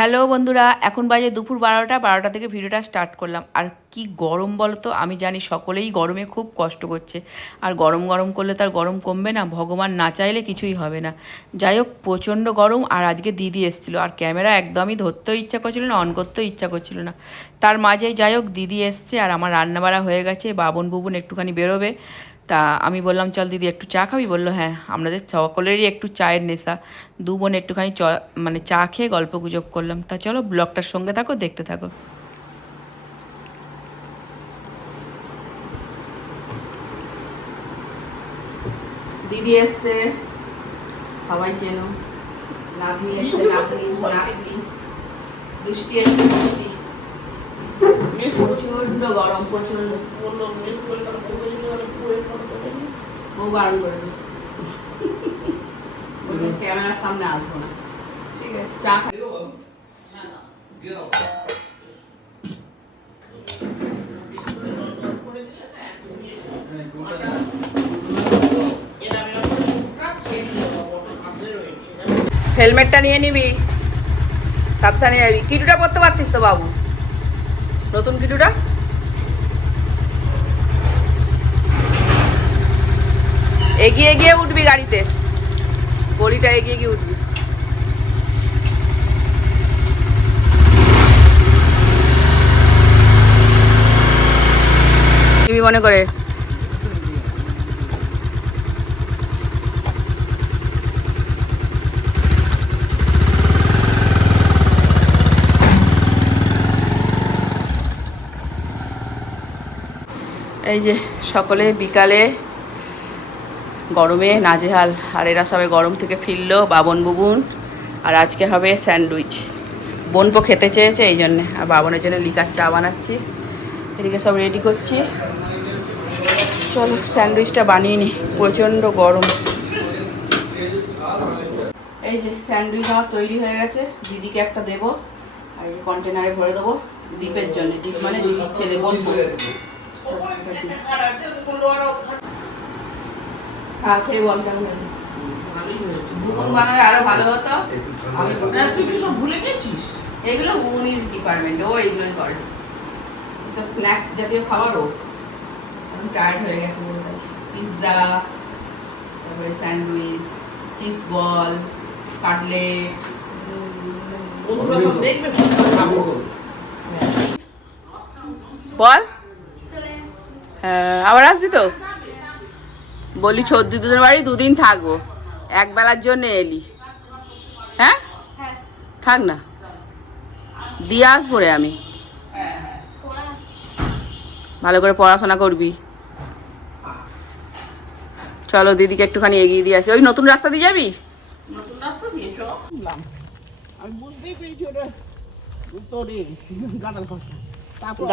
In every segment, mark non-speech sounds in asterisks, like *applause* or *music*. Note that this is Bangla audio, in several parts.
হ্যালো বন্ধুরা, এখন বাজে দুপুর বারোটা বারোটা থেকে ভিডিওটা স্টার্ট করলাম। আর কি গরম বলো তো, আমি জানি সকলেই গরমে খুব কষ্ট করছে। আর গরম গরম করলে তার গরম কমবে না, ভগবান না চাইলে কিছুই হবে না। যাই হোক, প্রচণ্ড গরম আর আজকে দিদি এসেছিল। আর ক্যামেরা একদমই ধরতেও ইচ্ছা করছিল না অন করতেও ইচ্ছা করছিল না। তার মাঝেই যাই হোক, দিদি এসছে আর আমার রান্নাবাড়া হয়ে গেছে, বাবন বুবুন একটুখানি বেরোবে। তা আমি বললাম, চল দিদি একটু চা খাবি? বলল হ্যাঁ। আমাদের সকলেরই একটু চায়ের নেশা। দু বোন একটুখানি চ মানে চা খেয়ে গল্প গুজব করলাম। তা চলো ব্লগটার সঙ্গে থাকো, দেখতে থাকো। দিদি এসছে। সবাই চেনো। নাতনি এসছে, নাতনি নাতনি। দুষ্টি এসছে, দুষ্টি। প্রচণ্ড গরম প্রচণ্ড বারণ করেছে। ক্যামেরার সামনে আসব না। ঠিক আছে, চা হেলমেটটা নিয়ে নিবি। সাবধানে যাবি। কিটুটা পরতে পারতিস তো বাবু? নতুন কিটুটা? এগিয়ে এগিয়ে উঠবি গাড়িতে। গলিটা এগিয়ে গিয়ে উঠবি। মনে করে? এই যে সকলে বিকালে গরমে নাজেহাল। আর এরা সবাই গরম থেকে ফিরলো বাবন বুবুন। আর আজকে হবে স্যান্ডউইচ। বোনপো খেতে চেয়েছে এই জন্যে। আর বাবনের জন্য লিকার চা বানাচ্ছি। এদিকে সব রেডি করছি। চলো স্যান্ডউইচটা বানিয়ে নি। প্রচণ্ড গরম। এই যে স্যান্ডউইচ আমার তৈরি হয়ে গেছে। দিদিকে একটা দেবো। আর এই কন্টেনারে ভরে দেবো দ্বীপের জন্য। দ্বীপ মানে দিদির ছেলে বোনপো। চলো, খেয়ে বল কেমন হয়েছে। দুগুণ বানালে আরও ভালো হতো। আমি এগুলো উনির ডিপার্টমেন্টে ও এগুলোই করে। সব স্ন্যাক্স জাতীয় খাবার ও এখন টায়ার্ড হয়ে গেছে বলে পিৎজা তারপরে স্যান্ডউইচ চিজ বল। কাটলেট বল হ্যাঁ, আবার আসবি তো? বলি ছদ্দি দুদিন বাড়ি দুদিন থাকব। এক বেলার জন্য এলি। হ্যাঁ? থাক না। দিয়ে আসব রে আমি। ভালো করে পড়াশোনা করবি। চলো দিদিকে একটুখানি এগিয়ে দিয়ে আসি। ওই নতুন রাস্তা দিয়ে যাবি? আমি বুঝতেই পেরেছি ওটা তোরে গাঁদাল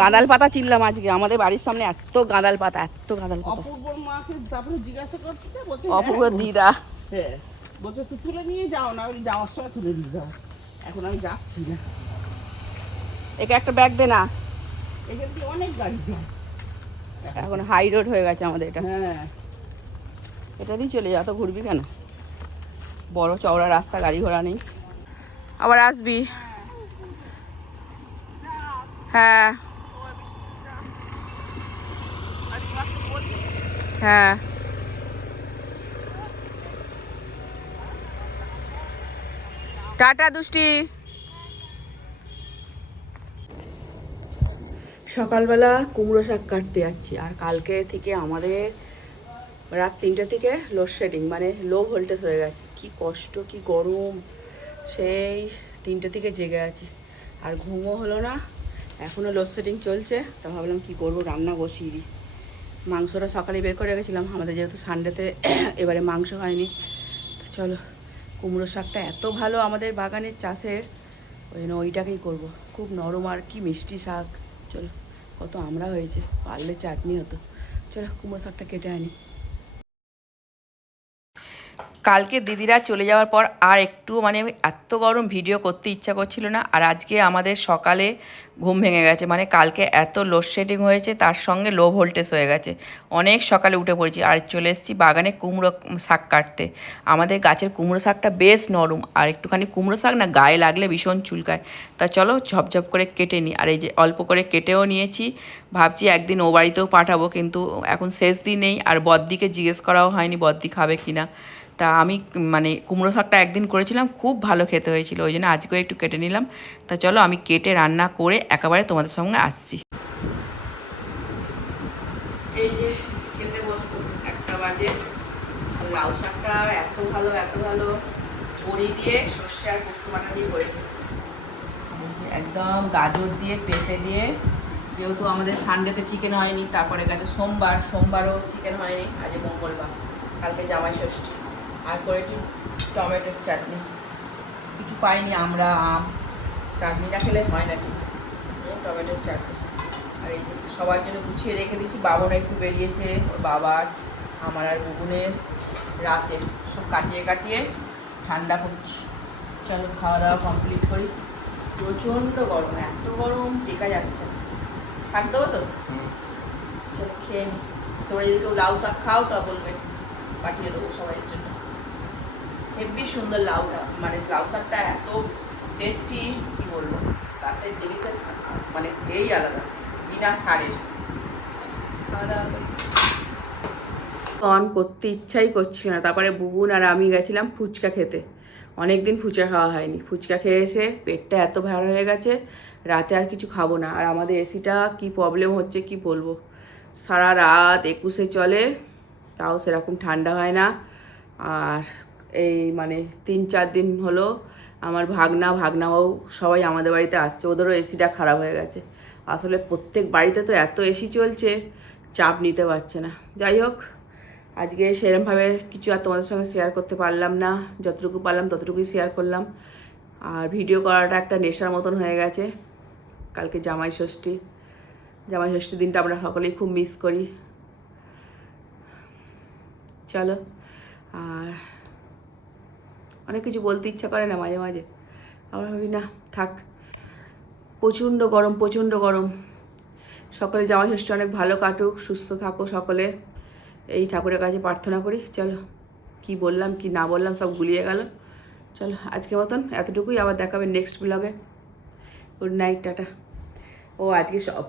গাঁদাল পাতা চিনলাম আজকে। আমাদের বাড়ির সামনে এত গাঁদাল পাতা এত গাঁদাল পাতা। অপূর্ব হ্যাঁ, দিদা। হ্যাঁ বলছে তুই তুলে নিয়ে যাও না ওই যাওয়ার সময় তুলে দিয়ে যাও। এখন আমি যাচ্ছি না। একে একটা ব্যাগ দে না। এখান থেকে অনেক গাড়ি যায়। এখন হাই রোড হয়ে গেছে আমাদের এটা। হ্যাঁ। এটা দিয়ে চলে যা তো ঘুরবি কেন? বড় চওড়া রাস্তা গাড়ি ঘোড়া নেই। আবার আসবি। হ্যাঁ। হ্যাঁ। টাটা দুষ্টি। সকালবেলা কুমড়ো শাক কাটতে যাচ্ছি আর কালকে থেকে আমাদের রাত তিনটে থেকে লোডশেডিং মানে লো ভোল্টেজ হয়ে গেছে। কি কষ্ট, কি গরম। সেই তিনটে থেকে জেগে আছি। আর ঘুমও হলো না। এখনও লোডশেডিং চলছে, তা ভাবলাম কি করব, রান্না বসিয়ে দিই। মাংসটা সকালে বের করে রেখেছিলাম, আমাদের যেহেতু সানডেতে *coughs* এবারে মাংস হয়নি। তো চলো, কুমড়ো শাকটা এত ভালো আমাদের বাগানের চাষের, ওই জন্য ওইটাকেই করব। খুব নরম আর কি মিষ্টি শাক। চলো, কত আমরা হয়েছে, পারলে চাটনি হতো। চলো, কুমড়ো শাকটা কেটে আনি। কালকে দিদিরা চলে যাওয়ার পর আর একটু মানে এত গরম ভিডিও করতে ইচ্ছা করছিল না, আর আজকে আমাদের সকালে ঘুম ভেঙে গেছে। মানে কালকে এত লোডশেডিং হয়েছে, তার সঙ্গে লো ভোল্টেজ হয়ে গেছে। অনেক সকালে উঠে পড়েছি, আর চলে এসেছি বাগানে কুমড়ো শাক কাটতে। আমাদের গাছের কুমড়ো শাকটা বেশ নরম, আর একটুখানি কুমড়ো শাক না গায়ে লাগলে ভীষণ চুলকায়। তা চলো ঝপঝপ করে কেটে নিই, আর এই যে অল্প করে কেটেও নিয়েছি। ভাবছি একদিন ও বাড়িতেও পাঠাবো, কিন্তু এখন শেষ দিনেই আর বদ্দিকে জিজ্ঞেস করাও হয়নি বদ্দি খাবে কিনা। তা আমি মানে কুমড়ো শাকটা একদিন করেছিলাম, খুব ভালো খেতে হয়েছিল, ওই জন্য আজকেও একটু কেটে নিলাম। তা চলো আমি কেটে রান্না করে একেবারে তোমাদের সঙ্গে আসছি। এই যে খেতে বসবো, একটা বাজে। লাউ শাকটা এত ভালো এত ভালো। বড়ি দিয়ে সর্ষে আর দিয়ে করেছে। একদম গাজর দিয়ে পেঁপে দিয়ে, যেহেতু আমাদের সানডেতে চিকেন হয়নি, তারপরে গেছে সোমবার, সোমবারও চিকেন হয়নি আজ মঙ্গলবার। কালকে জামাই ষষ্ঠী। আর করেছি টমেটোর চাটনি। কিছু পাইনি আমরা আম চাটনি না খেলে হয় না ঠিক। টমেটোর চাটনি। আর এই সবার জন্য গুছিয়ে রেখে দিচ্ছি বাবন একটু বেরিয়েছে ওর বাবার আমার আর বুবুনের রাতে। সব কাটিয়ে কাটিয়ে ঠান্ডা করছি। চলো খাওয়া দাওয়া কমপ্লিট করি। প্রচণ্ড গরম এত গরম টেকা যাচ্ছে না। শাক দেবো তো? চলো খেয়ে নি। তোমরা যদি কেউ লাউ শাক খাও তা বলবে। পাঠিয়ে দেবো সবাইয়ের জন্য। হেব্বি সুন্দর লাউটা মানে লাউ শাকটা এত টেস্টি কি বলব? গাছের জিনিসের মানে এই আলাদা, বিনা সারের। অন করতে ইচ্ছাই করছিল না। তারপরে বুবুন আর আমি গেছিলাম ফুচকা খেতে। অনেক দিন ফুচকা খাওয়া হয়নি। ফুচকা খেয়ে এসে পেটটা এত ভার হয়ে গেছে, রাতে আর কিছু খাব না। আর আমাদের এসিটা কি প্রবলেম হচ্ছে কি বলব? সারা রাত একুশে চলে, তাও সেরকম ঠান্ডা হয় না। আর এই মানে তিন, চার দিন হলো আমার ভাগনা, ভাগনাও সবাই আমাদের বাড়িতে আসছে। ওদেরও এসিটা খারাপ হয়ে গেছে। আসলে প্রত্যেক বাড়িতে তো এত এসি চলছে, চাপ নিতে পারছে না। যাই হোক, আজকে সেরমভাবে কিছু আর তোমাদের সঙ্গে শেয়ার করতে পারলাম না। যতটুকু পারলাম ততটুকুই শেয়ার করলাম। আর ভিডিও করাটা একটা নেশার মতন হয়ে গেছে। কালকে জামাই ষষ্ঠী। জামাই ষষ্ঠীর দিনটা আমরা সকলেই খুব মিস করি। চলো, আর অনেক কিছু বলতে ইচ্ছা করে না মাঝে মাঝে। আমরা ভাবি, না, থাক। প্রচণ্ড গরম প্রচণ্ড গরম। সকলে জামাই ষষ্ঠী অনেক ভালো কাটুক, সুস্থ থাকো সকলে। এই ঠাকুরের কাছে প্রার্থনা করি, চলো, কি বললাম, কি না বললাম, সব গুলিয়ে গেল। চলো আজকে মতন এতটুকুই। আবার দেখাবে নেক্সট ব্লগে গুড নাইট টাটা। ও, আজকে সব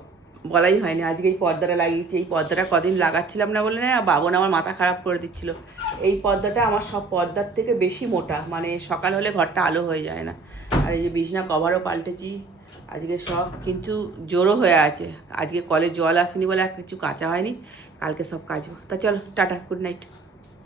বলাই হয়নি। আজকে এই পর্দাটা লাগিয়েছি। এই পর্দাটা কদিন লাগাচ্ছিলাম না বলে না বাবন আমার মাথা খারাপ করে দিচ্ছিল। এই পর্দাটা আমার সব পর্দার থেকে বেশি মোটা মানে সকাল হলে ঘরটা আলো হয়ে যায় না। আর এই যে বিছনা কভারও পাল্টেছি। আজকে সব কিন্তু জোরও হয়ে আছে। আজকে কলে জল আসেনি বলে আর কিছু কাঁচা হয়নি। কালকে সব কাজ তা চলো, টাটা গুড নাইট